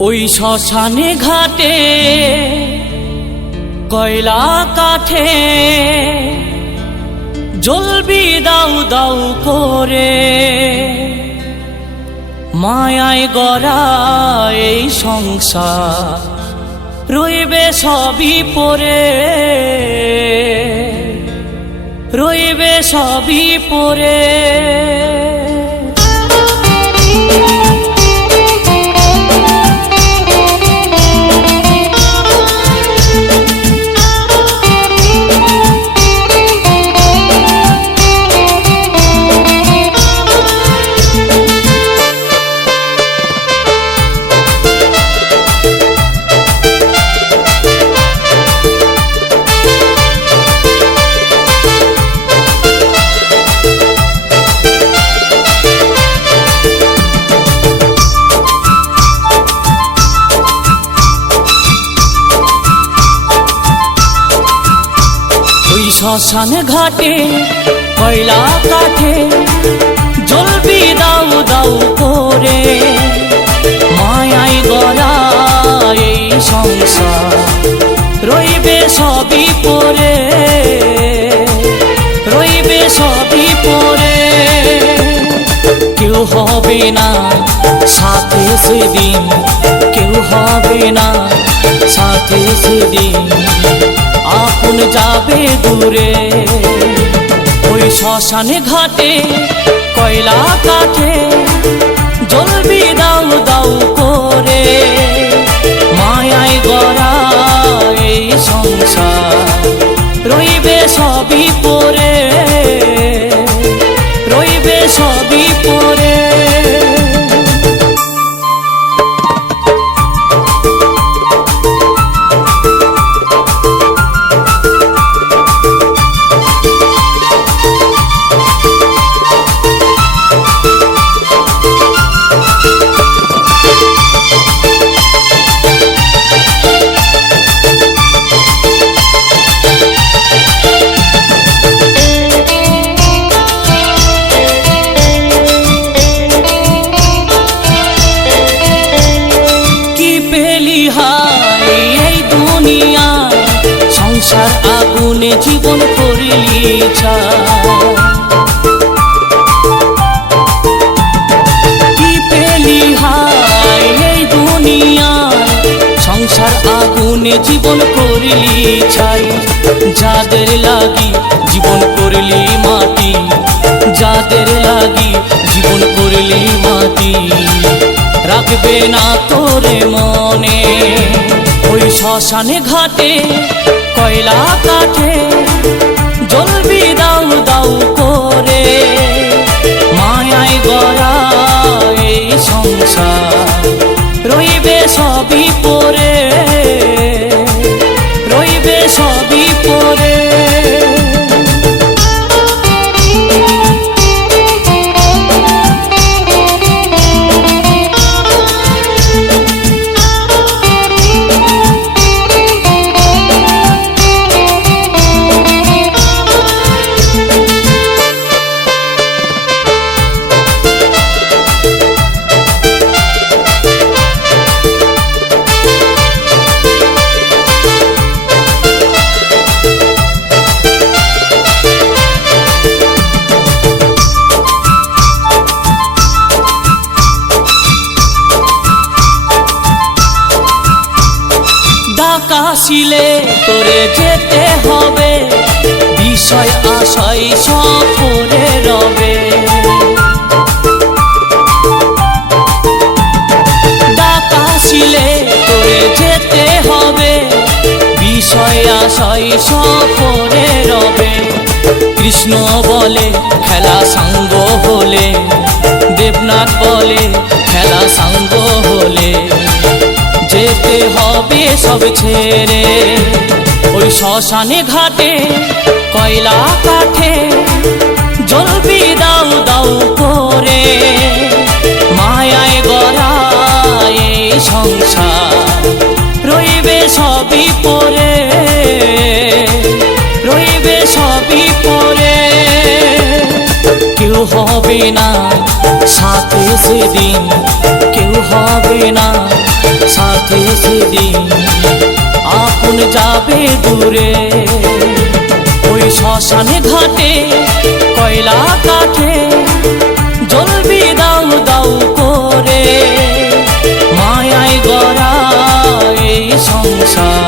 ওই শ্মশানে ঘাটে, কয়লা কাঠে, জ্বলবি দাউ দাউ করে। মায়ায় গড়া এই সংসার রইবে সবই পরে। রইবে সবই পরে। শ্মশান ঘাটে, কয়লা কাঠে, জ্বলবি দাউ দাউ করে। মায়াই গড়া এই সংসার, রইবে সবই পরে, রইবে সবই পরে। কেউ হবে না সাথে সেদিন, কেউ হবে না সাথে সেদিন। আপন যাবে দূরে? ওই শ্মশানে ঘাটে কয়লা কাঠে জ্বলবি দাউ দাউ করে। মায়ায় গড়া সংসার আগুনে জীবন করলি ছাই। কি সংসার আগুনে জীবন করলি ছাই যাদের লাগি জীবন করলি মাটি। যাদের লাগি জীবন করলি মাটি। রাখবে না তোরে মনে। শ্মশানে ঘাটে কয়লা কাঠে। জ্বলবি দাউ দাউ করে। ডাকাশিলে তোরে যেতে হবে। বিষয় আশয় সফরে রবে। ডাকাশিলে তোরে যেতে হবে। বিষয় আশয় সফরে রবে। কৃষ্ণ বলে খেলা সাঙ্গ হলে, দেবনাথ বলে খেলা সাঙ্গ হলে। যেতে হবে সব ছেড়ে। ওই শ্মশানে ঘাটে, কয়লা কাঠে, জ্বলবি দাউ দাউ করে। মায়ায় গড়া এই সংসার, রইবে সবই পরে। রইবে সবই পরে। কেউ হবে না সাথে সেদিন, কেউ হবে না সাথে সেদিন আপন যাবে দূরে ওই শ্মশানে ঘাটে কয়লা কাঠে জ্বলবি দাউ দাউ করে মায়ায় গড়া এই সংসার